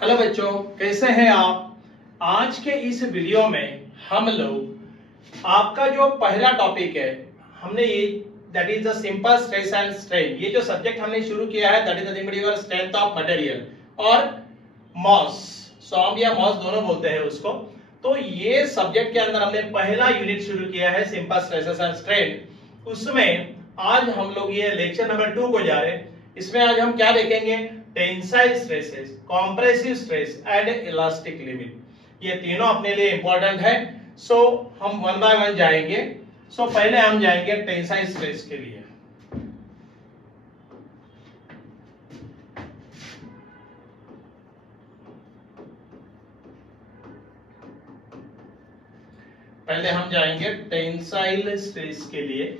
Hello बच्चों, कैसे हैं आप। आज के इस वीडियो में हम लोग आपका जो पहला टॉपिक है हमने ये that is the simple stress and strain, ये जो सब्जेक्ट हमने शुरू किया है that is nothing but your strength of material और मॉस, सॉम या मॉस दोनों बोलते हैं उसको। तो ये सब्जेक्ट के अंदर हमने पहला यूनिट शुरू किया है सिंपल स्ट्रेसेस एंड स्ट्रेन। उसमें आज हम लोग ये लेक्चर नंबर 2 को जा रहे हैं। इसमें आज हम क्या देखेंगे, tensile stresses, compressive stress and elastic limit, ये तीनों अपने लिए इंपॉर्टेंट है। सो हम वन बाय वन जाएंगे। सो पहले हम जाएंगे टेंसाइल स्ट्रेस के लिए। पहले हम जाएंगे टेंसाइल स्ट्रेस के लिए।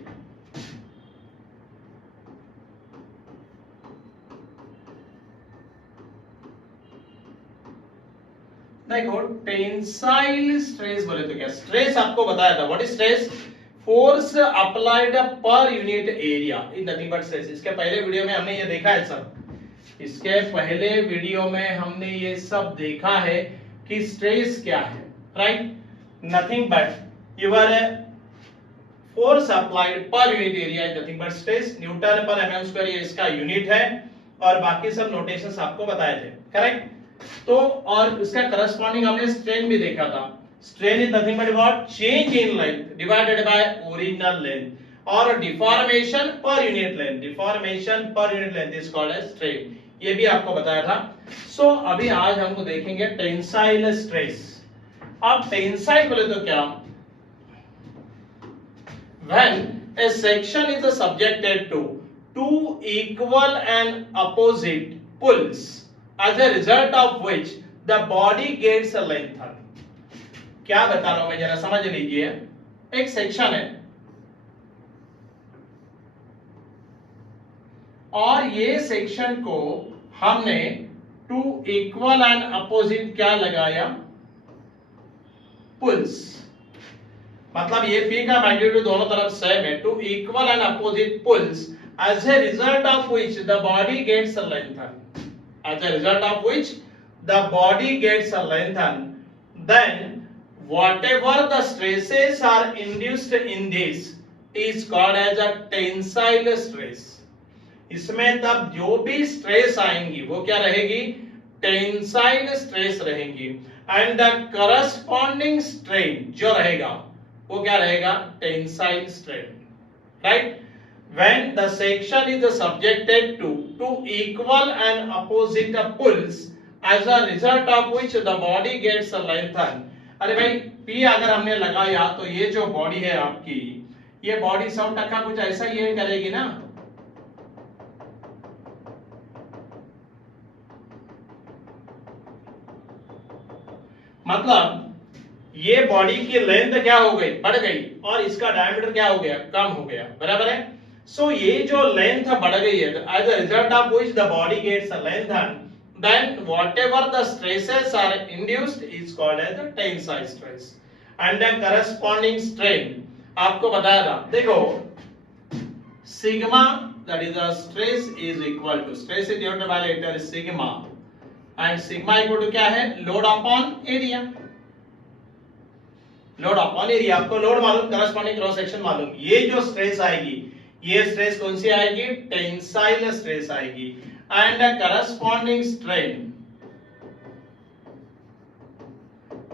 देखो, टेंसाइल स्ट्रेस बोले तो क्या, स्ट्रेस आपको बताया था what is stress, force applied per unit area in nothing but stress. इसके पहले वीडियो में हमने ये देखा है सब, इसके पहले वीडियो में हमने ये सब देखा है कि स्ट्रेस क्या है, right. Nothing but your force applied per unit area is nothing but stress. Newton पर एमएम स्क्वायर ये इसका यूनिट है और बाकी सब नोटेशंस आपको बताए थे, करेक्ट। तो और उसका करस्पॉन्डिंग हमने स्ट्रेन भी देखा था। Strain is nothing but what, change in length divided by original length और deformation per unit length, deformation per unit length is called as strain, ये भी आपको बताया था। सो अभी आज हमको देखेंगे टेंसाइल स्ट्रेस। अब टेंसाइल बोले तो क्या, when a section is subjected to two equal and opposite pulls as a result of which the body gets lengthened। क्या बता रहा हूं मैं, जरा समझ लीजिए। एक सेक्शन है और ये सेक्शन को हमने टू इक्वल एंड अपोजिट क्या लगाया, पुल्स। मतलब ये P का मैग्नीट्यूड दोनों तरफ सेम है, two equal and opposite pulls as a result of which the body gets lengthened, as a result of which the body gets lengthened, then whatever the stresses are induced in this is called as a tensile stress। इसमें तब जो भी stress आएंगी वो क्या रहेगी, tensile stress रहेंगी। And the corresponding strain जो रहेगा वो क्या रहेगा, tensile strain, right. When the section is subjected to two equal and opposite pulls as a result of which the body gets lengthened। अरे भाई P अगर हमने लगाया तो ये जो बॉडी है आपकी, ये बॉडी 100% कुछ ऐसा ही करेगी ना। मतलब ये बॉडी की लेंथ क्या हो गई, बढ़ गई, और इसका डायमीटर क्या हो गया, कम हो गया, बराबर है। सो ये जो लेंथ बढ़ गई है, as a result of which the body gets lengthen, then whatever the stresses are induced is called as the tensile stress. And the corresponding strain आपको बताया था, देखो sigma that is the stress is equal to, stress is divided by letter sigma, and sigma equal to क्या है, load upon area. Load upon area, आपको load मालूम, corresponding cross section मालूम। ये जो स्ट्रेस आएगी, ये स्ट्रेस कौन सी आएगी, टेंसाइल स्ट्रेस आएगी। And corresponding strain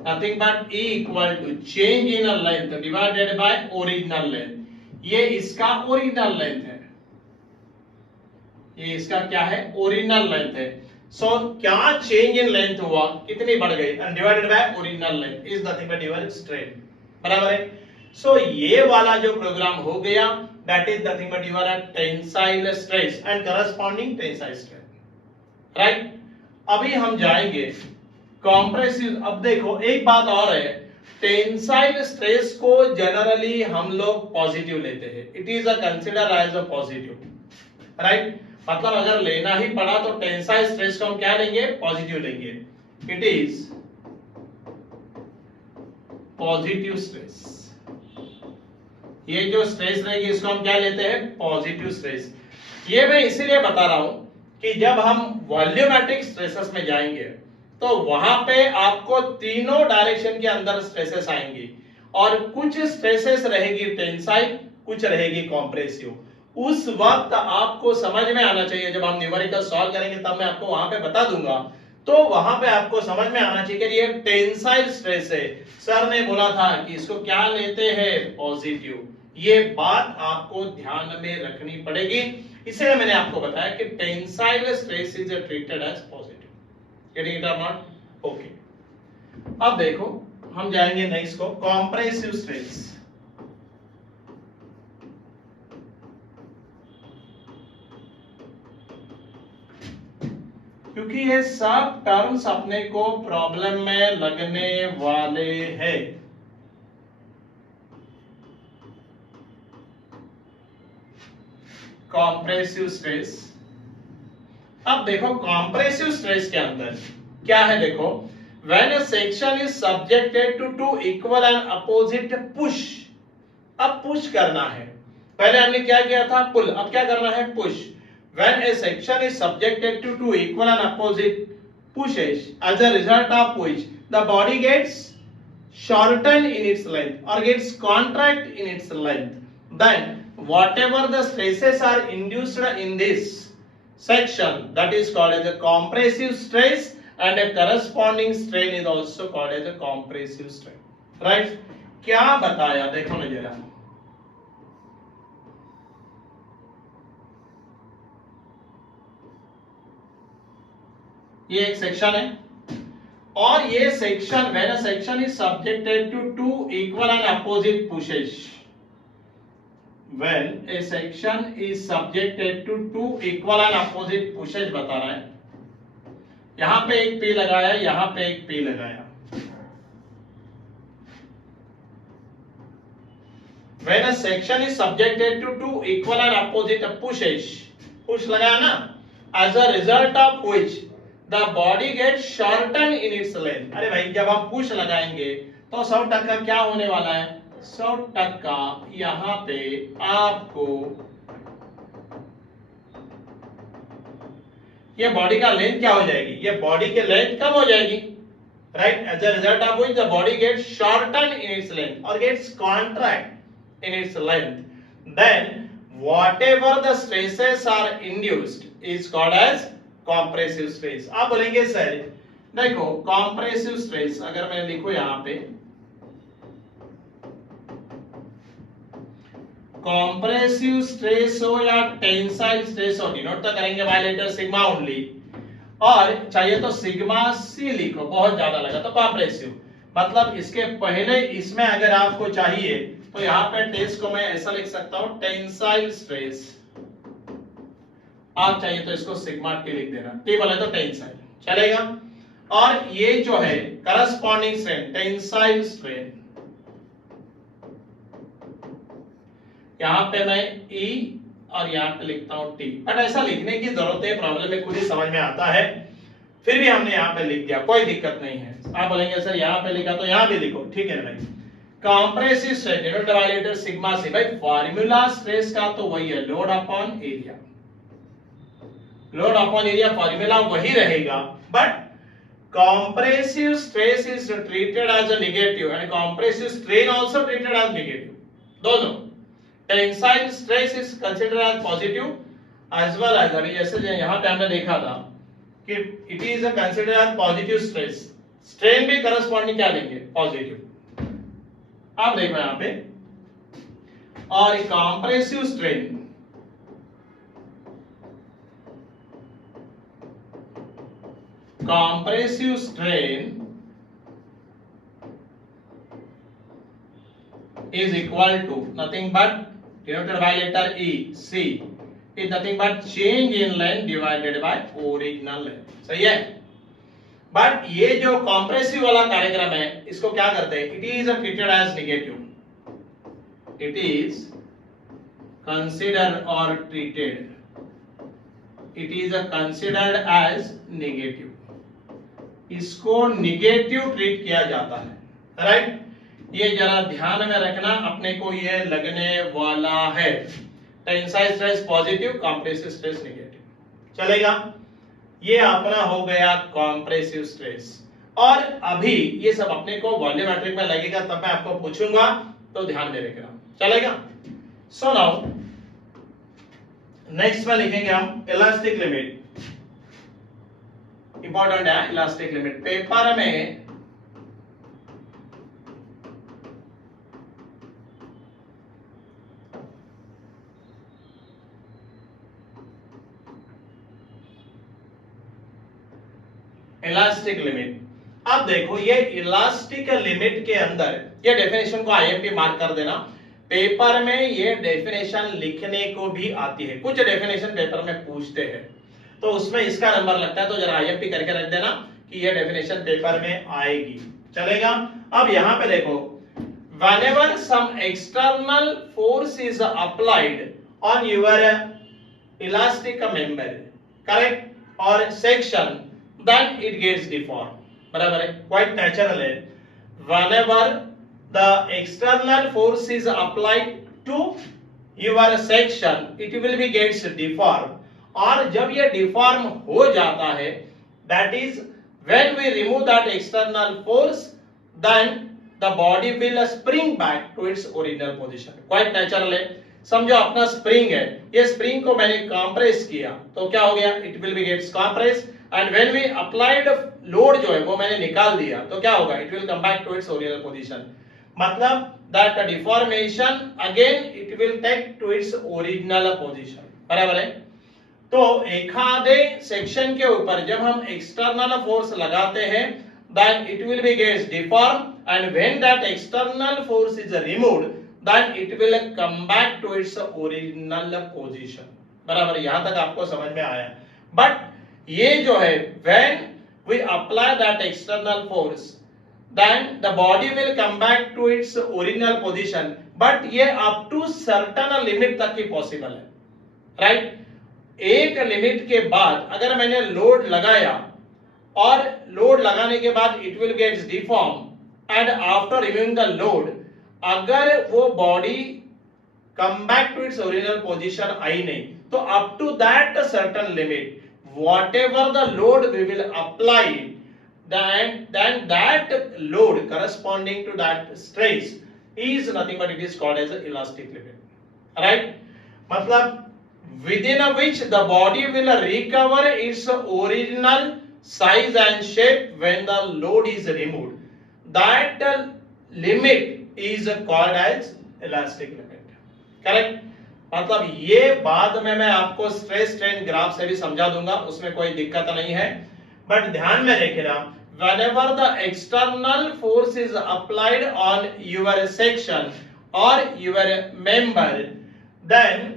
nothing but E equal to change in length divided by original length. ये इसका ओरिजिनल लेंथ है, ये इसका क्या है, ओरिजिनल लेंथ है। सो क्या चेंज इन लेंथ हुआ, कितनी बढ़ गई, and divided by original length is nothing but your strain, बराबर है। सो ये वाला जो प्रोग्राम हो गया that is nothing but your tensile stress and corresponding tensile strain, right. अभी हम जाएंगे कॉम्प्रेसिव। अब देखो एक बात और है, टेंसाइल स्ट्रेस को जनरली हम लोग पॉजिटिव लेते हैं, it is a consider as a positive, right. मतलब अगर लेना ही पड़ा तो टेंसाइल स्ट्रेस को हम क्या लेंगे, पॉजिटिव लेंगे, इट इज पॉजिटिव स्ट्रेस। ये जो स्ट्रेस रहेगी इसको हम क्या लेते हैं, पॉजिटिव स्ट्रेस। ये मैं इसीलिए बता रहा हूं कि जब हम वॉल्यूमेट्रिक स्ट्रेसेस में जाएंगे तो वहां पे आपको तीनों डायरेक्शन के अंदर स्ट्रेसेस आएंगी और कुछ स्ट्रेसेस रहेगी टेंसाइल, कुछ रहेगी कॉम्प्रेसिव। उस वक्त आपको समझ में आना चाहिए, जब हम न्यूमेरिकल सॉल्व करेंगे तब मैं आपको वहां पे बता दूंगा, तो वहां पे आपको समझ में आना चाहिए कि ये टेंसाइल स्ट्रेस है। सर ने बोला था कि इसको क्या लेते हैं, पॉजिटिव। ये बात आपको ध्यान में रखनी पड़ेगी, इसलिए मैंने आपको बताया कि tensile stress is treated as positive. Getting it or not? Okay, अब देखो हम जाएंगे नेक्स्ट को, कॉम्प्रेसिव स्ट्रेस। क्योंकि ये सब टर्म्स अपने को प्रॉब्लम में लगने वाले हैं। कॉम्प्रेसिव स्ट्रेस, अब देखो कॉम्प्रेसिव स्ट्रेस के अंदर क्या है, देखो when a section is subjected to two equal and opposite push, अब पुश करना है, पहले हमने क्या किया था, पुल, अब क्या करना है, push. when a section is subjected to two equal and opposite pushes, as a result of which the body gets shortened in its length or gets contract in its length, then whatever the stresses are induced in this section, that is called as a compressive stress, and a corresponding strain is also called as a compressive strain, right? क्या बताया, देखो ना जरा, ये एक section है और ये section, when a section is subjected to two equal and opposite pushes, when a section is subjected to two equal and opposite pushes बता रहा है, यहां पे एक P लगाया, यहां पे एक P लगाया। When a section is subjected to two equal and opposite pushes, push लगाया ना, as a result of which the body gets shortened in its length। अरे भाई जब हम पुश लगाएंगे तो 100% क्या होने वाला है, 100% यहां पे आपको ये बॉडी का लेंथ क्या हो जाएगी, ये बॉडी की लेंथ कम हो जाएगी, right? As a result of which the body gets shorten in its length और gets contract in its length, then whatever the stresses are induced is called as compressive stress. आप बोलेंगे sir देखो compressive stress अगर मैं लिखूं यहां पे, compressive stress हो या टेंसाइल स्ट्रेस हो, डिनोट तो करेंगे बाय लेटर सिग्मा ओनली, और चाहिए तो सिग्मा सी लिखो, बहुत ज्यादा लगा तो कॉम्प्रेसिव, मतलब इसके पहले इसमें अगर आपको चाहिए तो यहां पे टेस्ट को मैं ऐसा लिख सकता हूं, टेंसाइल स्ट्रेस। आप चाहिए तो इसको सिग्मा टी लिख देना, टी बोले तो टेंसाइल चलेगा, और ये जो है करस्पॉन्डिंग स्ट्रेन टेंसाइल स्ट्रेन, यहां पे मैं E और यहां पे लिखता हूं T, बट ऐसा लिखने की जरूरत है, प्रॉब्लम में खुद ही समझ में आता है, फिर भी हमने यहां पे लिख दिया, कोई दिक्कत नहीं है। आप बोलेंगे सर यहां पे लिखा तो यहां भी लिखो, ठीक है ना भाई। Compressive stress denote by letter sigma से, भाई फार्मूला स्ट्रेस का तो वही है, load upon area, load upon area formula वही रहेगा, but compressive stress is treated as a negative and compressive strain also treated as negative, दोनों। Tensile stress is considered as positive as well as, अभी जैसे यहां पे हमने देखा था कि it is considered as positive stress, strain भी करस्पॉन्डिंग क्या लेंगे, पॉजिटिव। आप देखो यहां पे, और compressive strain, compressive strain is equal to nothing but denoted by letter E, C is nothing but change in length divided by original length, सही है। बट ये जो compressive वाला कार्यक्रम है इसको क्या करते हैं, it is treated as negative, it is considered or treated, it is considered as negative, इसको निगेटिव ट्रीट किया जाता है, राइट? ये जरा ध्यान में रखना, अपने को ये लगने वाला है, tensile stress positive, compressive stress negative, चलेगा। ये अपना हो गया कॉम्प्रेसिव स्ट्रेस। और अभी ये सब अपने को वॉल्यूमेट्रिक में लगेगा, तब मैं आपको पूछूंगा, तो ध्यान में रखना, चलेगा। सो नाउ नेक्स्ट में लिखेंगे हम इलास्टिक लिमिट। इंपॉर्टेंट है इलास्टिक लिमिट, पेपर में इलास्टिक लिमिट। अब देखो ये इलास्टिक लिमिट के अंदर, ये डेफिनेशन को आईएमपी मार्क कर देना, पेपर में ये डेफिनेशन लिखने को भी आती है, कुछ डेफिनेशन पेपर में पूछते हैं, तो उसमें इसका नंबर लगता है, तो जरा आईएमपी करके रख देना कि ये डेफिनेशन पेपर में आएगी, चलेगा। अब यहां पे देखो, whenever some external force is applied on your elastic member, correct, or section, then it gets deformed, बराबर है, quite natural है। whenever the external force is applied to your section, it will be gets deformed, और जब ये deform हो जाता है, that is when we remove that external force, then the body will spring back to its original position, quite natural है। समझो अपना spring है, ये स्प्रिंग को मैंने कंप्रेस किया, तो क्या हो गया, it will be gets compress, and when we applied load जो है वो मैंने निकाल दिया, तो क्या होगा, it will come back to its original position, मतलब that deformation again it will take to its original position, बराबर है। तो एखादे सेक्शन के ऊपर जब हम एक्सटर्नल फोर्स लगाते हैं, then it will be gets deformed, and when that external force is removed, then it will come back to its original position, बराबर, यहां तक आपको समझ में आया। बट ये जो है when we apply that external force, then the body will come back to its original position, but ये up to certain limit तक ही possible है, राइट। एक लिमिट के बाद अगर मैंने लोड लगाया, और लोड लगाने के बाद it will gets deform, and after removing the load, अगर वो body come back to its original position आई नहीं, तो up to that certain limit whatever the load we will apply, then that load corresponding to that stress is nothing but it is called as an elastic limit, right, मतलब within which the body will recover its original size and shape when the load is removed, that limit is called as elastic limit, correct। मतलब ये बाद में मैं आपको stress strain graph से भी समझा दूंगा, उसमें कोई दिक्कत नहीं है, बट ध्यान में रखना, whenever the external force is applied on your section or your member, then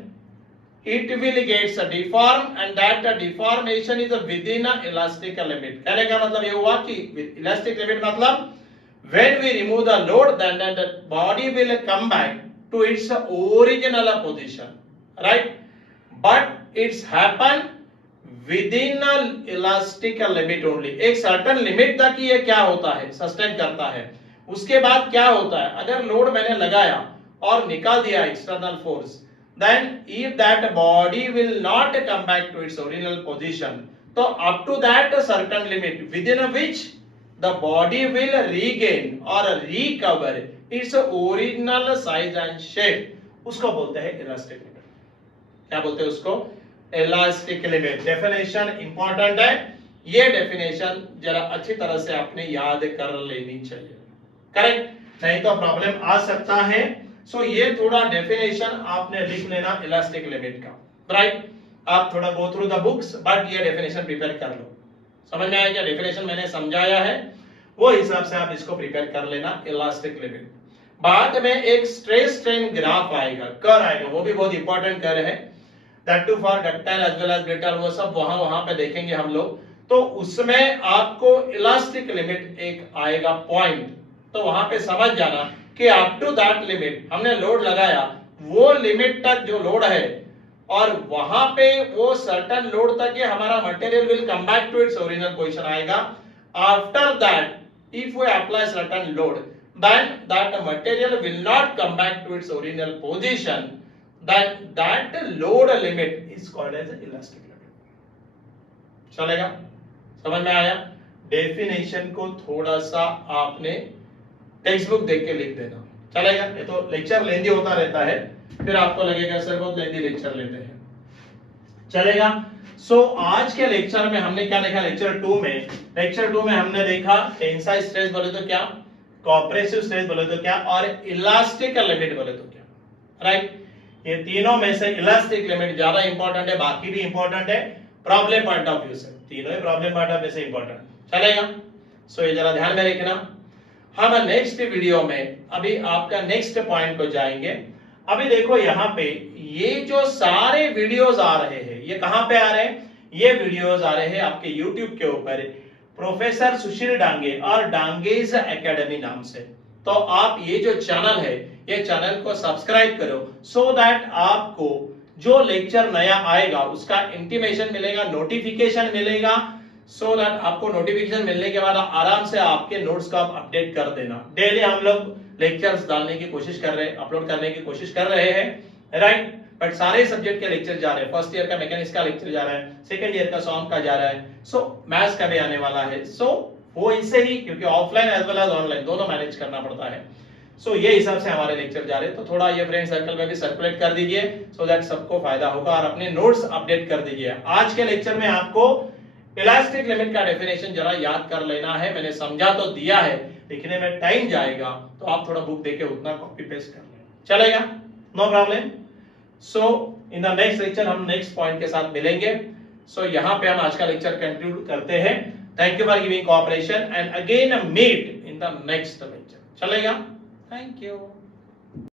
it will gets deformed, and that deformation is within a elastic limit। कहने का मतलब ये हुआ कि elastic limit मतलब when we remove the load, then the body will come back to its original position, right, but it's happen within a elastic limit only। एक certain limit तक ये क्या होता है, सस्टेन करता है, उसके बाद क्या होता है, अगर लोड मैंने लगाया और निकाल दिया external force, then if that body will not come back to its original position, so up to that certain limit within which the body will regain or recover its original size and shape, उसको बोलते हैं elastic limit. क्या बोलते हैं उसको, elastic limit. Definition important है, ये definition जरा अच्छी तरह से आपने याद कर लेनी चाहिए, करेक्ट, नहीं तो प्रॉब्लम आ सकता है। सो ये थोड़ा डेफिनेशन आपने लिख लेना इलास्टिक लिमिट का, राइट। आप थोड़ा go through the books, but ये डेफिनेशन प्रिपेयर कर लो, समझ में आया क्या, डेफिनेशन मैंने समझाया है वो हिसाब से आप इसको प्रिपेयर कर लेना, इलास्टिक लिमिट। बाद में एक स्ट्रेस स्ट्रेन ग्राफ आएगा, कर आएगा, वो भी बहुत इंपॉर्टेंट कर है, that too for ductile as well as brittle, वो सब वहां पे देखेंगे हम लोग, तो उसमें आपको इलास्टिक लिमिट एक आएगा पॉइंट, तो वहां पे समझ जाना कि अप टू दैट लिमिट हमने लोड लगाया, वो लिमिट तक जो लोड है, और वहां पे वो सर्टेन लोड तक ये हमारा material will come back to its original position आएगा। After that if we apply certain load, then that material will not come back to its original position, then that load limit is called as elastic limit। चलेगा? समझ में आया? Definition को थोड़ा सा आपने text book देख के लिख देना, चलेगा? ये तो लेक्चर लेंदी होता रहता है, फिर आपको लगेगा सर बहुत लेंदी लेक्चर लेते हैं, चलेगा? सो आज के लेक्चर में हमने क्या देखा? लेक्चर 2 में हमने देखा टेंसाइल स्ट्रेस बोले तो क्या, कॉम्प्रेसिव स्ट्रेस बोले तो क्या, और इलास्टिक लिमिट बोले तो क्या, राइट? ये तीनों में से इलास्टिक लिमिट ज्यादा इंपॉर्टेंट है, बाकी भी इंपॉर्टेंट है प्रॉब्लम पॉइंट ऑफ व्यू से, तीनों ही प्रॉब्लम पॉइंट ऑफ व्यू से इंपॉर्टेंट, चलेगा? सो ये जरा ध्यान में रखना। हम नेक्स्ट वीडियो में अभी आपका नेक्स्ट पॉइंट को जाएंगे। अभी देखो यहाँ पे ये जो सारे वीडियोस आ रहे हैं, ये कहां पे आ रहे हैं? ये वीडियोस आ रहे हैं आपके YouTube के ऊपर, प्रोफेसर सुशील डांगे और डांगेज एकेडमी नाम से। तो आप ये जो चैनल है, ये चैनल को सब्सक्राइब करो, सो दैट आपको जो लेक्चर नया आएगा उसका इंटीमेशन मिलेगा, नोटिफिकेशन मिलेगा, सो दैट आपको नोटिफिकेशन मिलने के बाद आराम से आपके नोट्स का अपडेट कर देना। डेली हम लोग लेक्चर्स डालने की कोशिश कर रहे हैं, अपलोड करने की कोशिश कर रहे हैं, राइट? बट सारे सब्जेक्ट के लेक्चर जा रहे हैं, फर्स्ट ईयर का मैकेनिक्स का लेक्चर जा रहा है, सेकंड ईयर का सॉन्ग का जा रहा है, सो मैथ्स का भी आने वाला है। सो वो इससे ही, क्योंकि offline as well as online दोनों मैनेज करना पड़ता है, सो ये हिसाब से हमारे लेक्चर जा रहे हैं। तो थोड़ा ये फ्रेंड सर्कल में भी सर्कुलेट कर दीजिए, सो दैट सबको फायदा होगा, और अपने नोट्स अपडेट कर दीजिए। आज के लेक्चर में आपको इलास्टिक लिमिट का डेफिनेशन जरा याद कर लेना है। मैंने समझा तो दिया है, लिखने में टाइम जाएगा, तो आप थोड़ा बुक देके उतना कॉपी पेस्ट कर लें, चलेगा? No problem. So in the next lecture हम नेक्स्ट पॉइंट के साथ मिलेंगे। सो यहाँ पे हम आज का लेक्चर कंक्लूड करते हैं। Thank you for giving cooperation and again meet in the next lecture, चलेगा? Thank you.